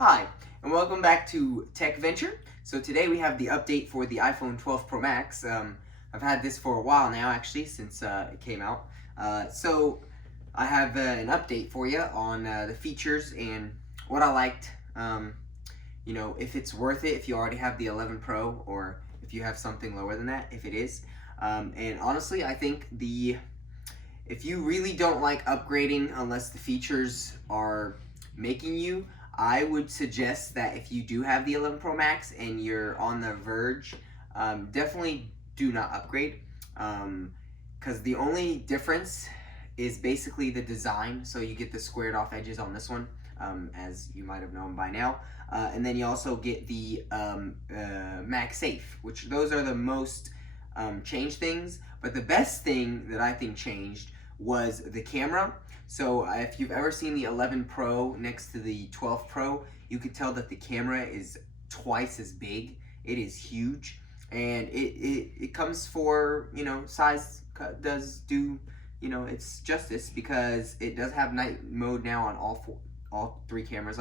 Hi, and welcome back to Tech Venture. So today we have the update for the iPhone 12 Pro Max. I've had this for a while now, actually, since it came out. So I have an update for you on the features and what I liked. If it's worth it, if you already have the 11 Pro, or if you have something lower than that, if it is. And honestly, I think if you really don't like upgrading unless the features are making you, I would suggest that if you do have the 11 Pro Max and you're on the verge, definitely do not upgrade. Because the only difference is basically the design. So you get the squared off edges on this one, as you might have known by now. And then you also get the MagSafe, which those are the most changed things. But the best thing that I think changed was the camera. So if you've ever seen the 11 Pro next to the 12 Pro, you could tell that the camera is twice as big. It is huge, and it comes for, size does do, it's justice, because it does have night mode now on all three cameras,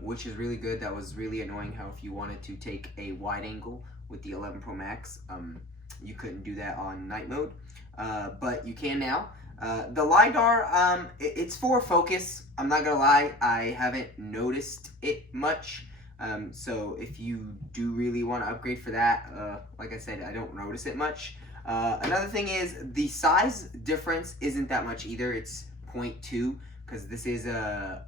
which is really good. That was really annoying how if you wanted to take a wide angle with the 11 Pro Max, you couldn't do that on night mode, but you can now. The LiDAR, it's for focus. I'm not gonna lie, I haven't noticed it much. So if you do really want to upgrade for that, like I said, I don't notice it much. Another thing is the size difference isn't that much either. It's 0.2, because this is a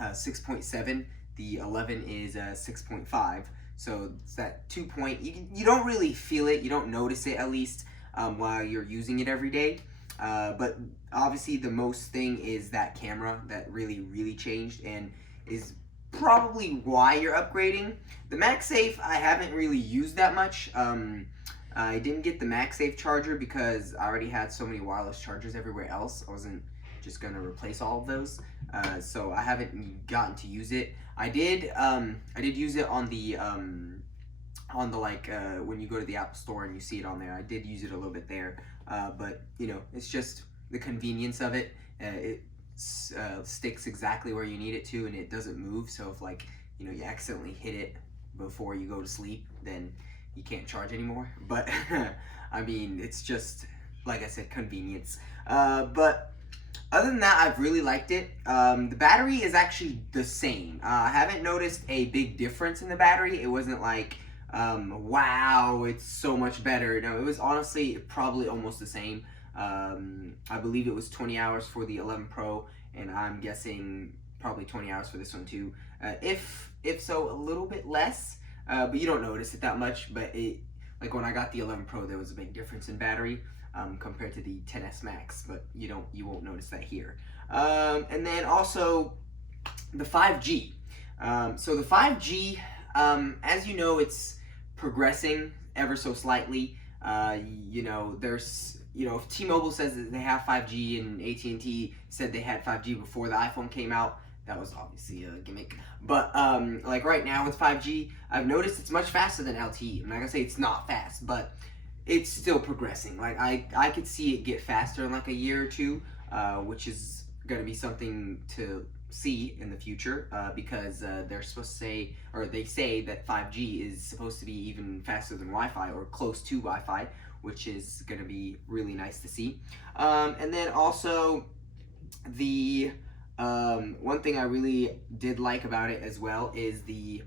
6.7. The 11 is a 6.5. So it's that 2 point. You don't really feel it. You don't notice it, at least while you're using it every day. But obviously the most thing is that camera that really changed, and is probably why you're upgrading. The MagSafe I haven't really used that much. I didn't get the MagSafe charger because I already had so many wireless chargers everywhere else. I wasn't just gonna replace all of those, so I haven't gotten to use it. I did use it on the when you go to the Apple Store and you see it on there. I did use it a little bit there, but it's just the convenience of it. It sticks exactly where you need it to, and it doesn't move. So if you accidentally hit it before you go to sleep, then you can't charge anymore. But I mean, it's just, like I said, convenience. But other than that, I've really liked it. The battery is actually the same. I haven't noticed a big difference in the battery. It wasn't like, wow, it's so much better. No, it was honestly probably almost the same. I believe it was 20 hours for the 11 Pro, and I'm guessing probably 20 hours for this one too. If so, a little bit less, but you don't notice it that much. But like when I got the 11 Pro, there was a big difference in battery compared to the 10s Max, but you won't notice that here. And then also the 5G. So the 5G, as you know, it's progressing ever so slightly. There's if T-Mobile says that they have 5G and AT&T said they had 5G before the iPhone came out, that was obviously a gimmick. But like right now with 5G, I've noticed it's much faster than LTE. I'm not gonna say it's not fast, but it's still progressing. Like I could see it get faster in like a year or two, which is gonna be something to see in the future, because they're supposed to say, or they say that 5G is supposed to be even faster than Wi-Fi, or close to Wi-Fi, which is going to be really nice to see. And then also the one thing I really did like about it as well is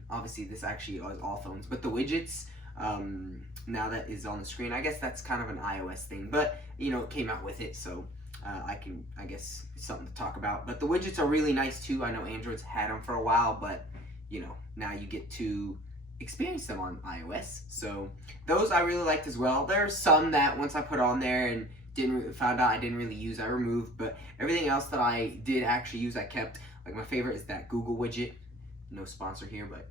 obviously this actually is all phones, but the widgets, now that is on the screen. I guess that's kind of an iOS thing, but it came out with it, so I guess it's something to talk about. But the widgets are really nice too. I know Android's had them for a while, but now you get to experience them on iOS. So those I really liked as well. There are some that once I put on there and found out I didn't really use, I removed, but everything else that I did actually use, I kept. Like my favorite is that Google widget. No sponsor here, but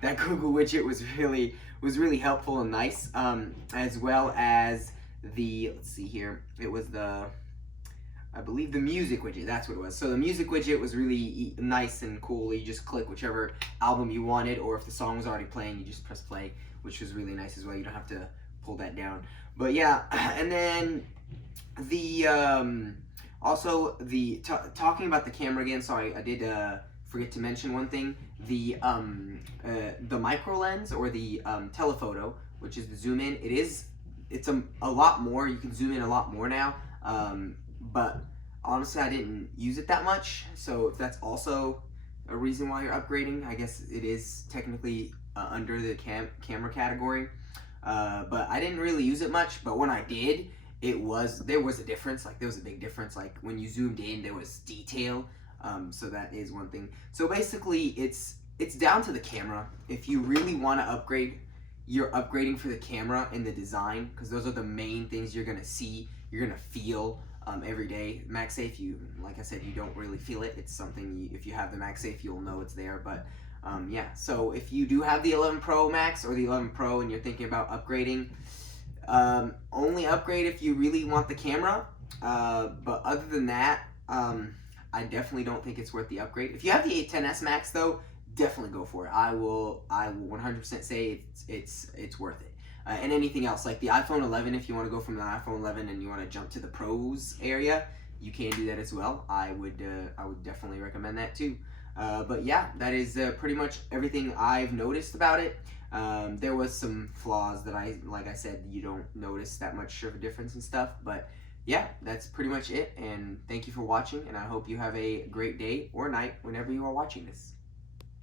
that Google widget was really helpful and nice, as well as let's see here, it was I believe the music widget, that's what it was. So the music widget was really nice and cool. You just click whichever album you wanted, or if the song was already playing, you just press play, which was really nice as well. You don't have to pull that down. But yeah, and then the also talking about the camera again. Sorry, I did forget to mention one thing: the micro lens, or the telephoto, which is the zoom in. It's a lot more. You can zoom in a lot more now. But honestly, I didn't use it that much. So if that's also a reason why you're upgrading, I guess it is technically under the camera category. But I didn't really use it much. But when I did, there was a difference. Like, there was a big difference. Like, when you zoomed in, there was detail. So that is one thing. So basically, it's down to the camera. If you really want to upgrade, you're upgrading for the camera and the design, because those are the main things you're gonna see, you're gonna feel every day. MagSafe, like I said, you don't really feel it. It's something if you have the MagSafe, you'll know it's there. But yeah, so if you do have the 11 Pro Max or the 11 Pro and you're thinking about upgrading, only upgrade if you really want the camera. But other than that, I definitely don't think it's worth the upgrade. If you have the 810s Max though, definitely go for it. I will 100% say it's worth it. And anything else like the iPhone 11, if you want to go from the iPhone 11 and you want to jump to the pros area, you can do that as well. I would definitely recommend that too. But yeah, that is pretty much everything I've noticed about it. There was some flaws that like I said, you don't notice that much of a difference and stuff. But yeah, that's pretty much it. And thank you for watching. And I hope you have a great day or night whenever you are watching this.